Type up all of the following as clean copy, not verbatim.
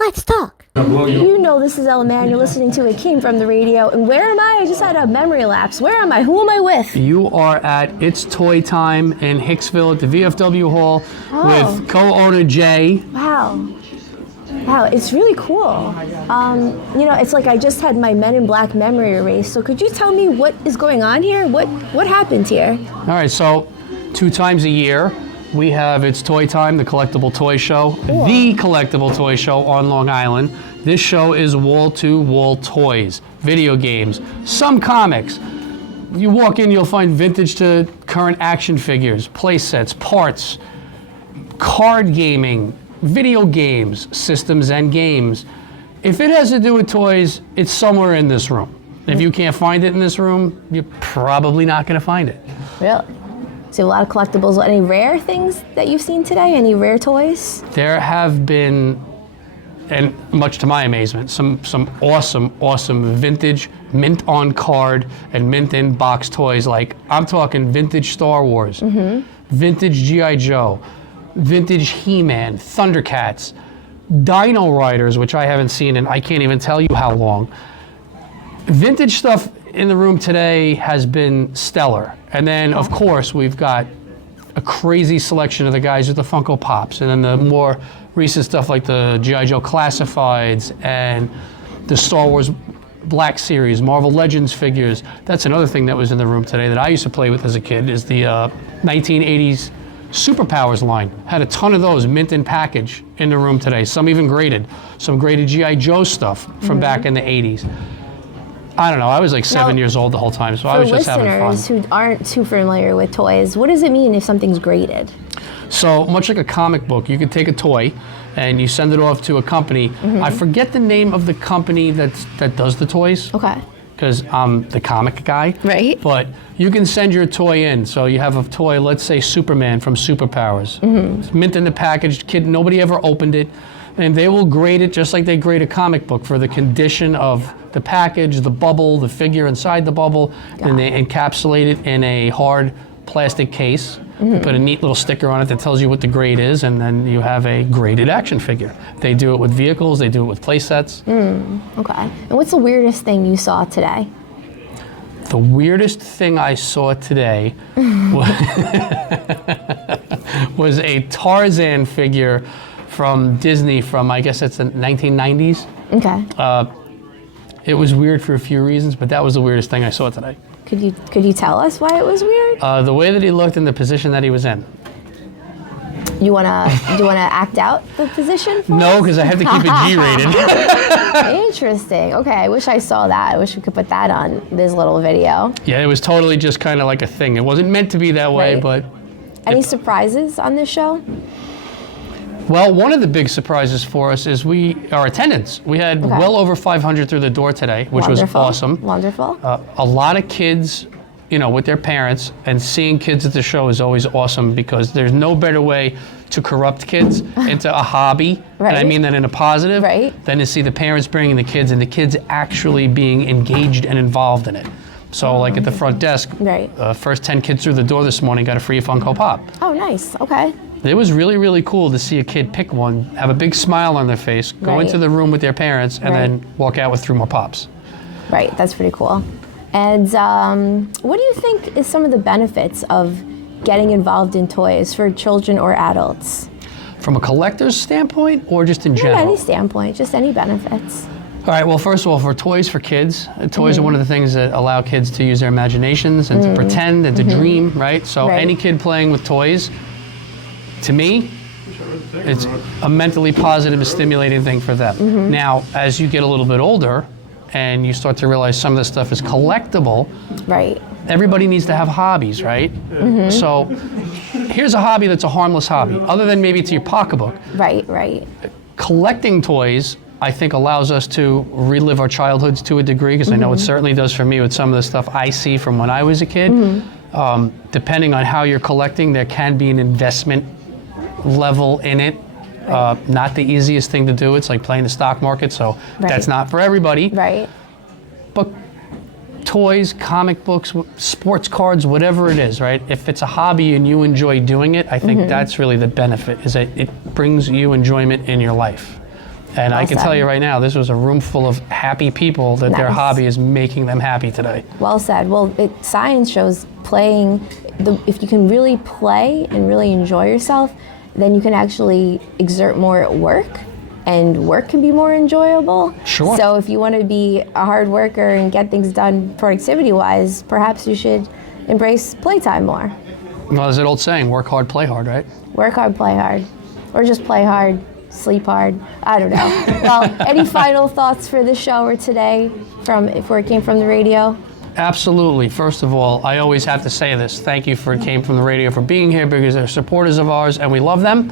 Let's talk. You know this is Ella Man. You're listening to It Came From the Radio. And where am I? I just had a memory lapse. Where am I? Who am I with? You are at It's Toy Time in Hicksville at the VFW Hall with co-owner Jay. Wow, it's really cool. It's like I just had my Men in Black memory erased. So could you tell me what is going on here? What happened here? All right, so 2 times a year, we have It's Toy Time, the collectible toy show, Cool. the collectible toy show on Long Island. This show is wall-to-wall toys, video games, some comics. You walk in, you'll find vintage to current action figures, play sets, parts, card gaming, video games, systems and games. If it has to do with toys, it's somewhere in this room. If you can't find it in this room, you're probably not going to find it. Really? So a lot of collectibles. Any rare things that you've seen today? Any rare toys? There have been, and much to my amazement, some awesome vintage mint on card and mint in box toys. Like, I'm talking vintage Star Wars, vintage G.I. Joe, vintage He-Man, Thundercats, Dino Riders, which I haven't seen in I can't even tell you how long. Vintage stuff in the room today has been stellar. And then, of course, we've got a crazy selection of the guys with the Funko Pops, and then the more recent stuff like the G.I. Joe Classifieds and the Star Wars Black Series, Marvel Legends figures. That's another thing that was in the room today that I used to play with as a kid, is the 1980s Superpowers line. Had a ton of those mint in package in the room today. Some even graded. Some graded G.I. Joe stuff from back in the 80s. I don't know, I was like 7 years old the whole time, so I was just having fun. For listeners who aren't too familiar with toys, what does it mean if something's graded? So, much like a comic book, you could take a toy and you send it off to a company. I forget the name of the company that does the toys. Okay. Because I'm the comic guy. Right. But you can send your toy in. So you have a toy, let's say Superman from Superpowers. It's mint in the package, kid, nobody ever opened it. And they will grade it just like they grade a comic book for the condition of the package, the bubble, the figure inside the bubble, and they encapsulate it in a hard plastic case. Put a neat little sticker on it that tells you what the grade is, and then you have a graded action figure. They do it with vehicles, they do it with play sets. Okay. And what's the weirdest thing you saw today? The weirdest thing I saw today was a Tarzan figure from Disney from, I guess it's the 1990s. Okay. It was weird for a few reasons, but that was the weirdest thing I saw today. Could you tell us why it was weird? The way that he looked and the position that he was in. Do you wanna act out the position for No, us? because I have to keep it G-rated. Interesting. Okay, I wish I saw that. I wish we could put that on this little video. Yeah, it was totally just kind of like a thing. It wasn't meant to be that way, but... Any surprises on this show? Well, one of the big surprises for us is our attendance. We had well over 500 through the door today, which was awesome. Wonderful. A lot of kids, with their parents, and seeing kids at the show is always awesome because there's no better way to corrupt kids into a hobby, and I mean that in a positive, than to see the parents bringing the kids and the kids actually being engaged and involved in it. So like at the front desk, first 10 kids through the door this morning got a free Funko Pop. Oh, nice. Okay. It was really, really cool to see a kid pick one, have a big smile on their face, go into the room with their parents, and then walk out with 3 more Pops. Right, that's pretty cool. And what do you think is some of the benefits of getting involved in toys for children or adults? From a collector's standpoint or just in general? Any standpoint, just any benefits. All right, well, first of all, for toys for kids, toys are one of the things that allow kids to use their imaginations and to pretend and to dream, right? So any kid playing with toys, to me, it's a mentally positive and stimulating thing for them. Now, as you get a little bit older and you start to realize some of this stuff is collectible, everybody needs to have hobbies, right? So here's a hobby that's a harmless hobby, other than maybe to your pocketbook. Collecting toys, I think, allows us to relive our childhoods to a degree, because I know it certainly does for me with some of the stuff I see from when I was a kid. Depending on how you're collecting, there can be an investment level in it. Not the easiest thing to do. It's like playing the stock market, so that's not for everybody. But toys, comic books, sports cards, whatever it is, right? If it's a hobby and you enjoy doing it, I think that's really the benefit, is that it brings you enjoyment in your life. And I can tell you right now, this was a room full of happy people that their hobby is making them happy today. Well said. Well, science shows playing, if you can really play and really enjoy yourself, then you can actually exert more at work, and work can be more enjoyable. Sure. So if you want to be a hard worker and get things done productivity-wise, perhaps you should embrace playtime more. Well, there's an old saying, work hard, play hard, right? Work hard, play hard. Or just play hard, sleep hard. I don't know. Well, any final thoughts for this show or today if it came from the radio? Absolutely. First of all, I always have to say this. Thank you for Came From the Radio for being here, because they're supporters of ours and we love them.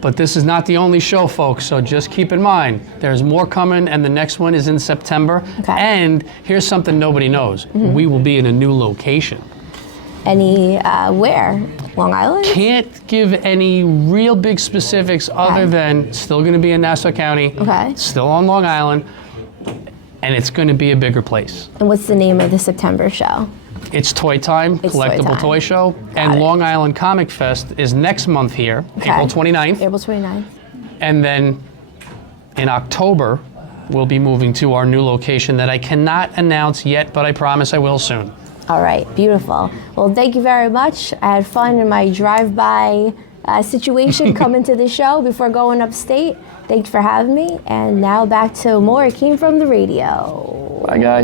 But this is not the only show, folks, so just keep in mind, there's more coming, and the next one is in September. Okay. And here's something nobody knows. We will be in a new location. Any, where? Long Island? Can't give any real big specifics other than still going to be in Nassau County, still on Long Island, and it's going to be a bigger place. And what's the name of the September show? It's Toy Time, Collectible Toy Show, and Long Island Comic Fest is next month here, April 29th. April 29th. And then in October, we'll be moving to our new location that I cannot announce yet, but I promise I will soon. All right, beautiful. Well, thank you very much. I had fun in my drive-by situation coming to the show before going upstate. Thanks for having me. And now back to more Came From the Radio. Bye, guys.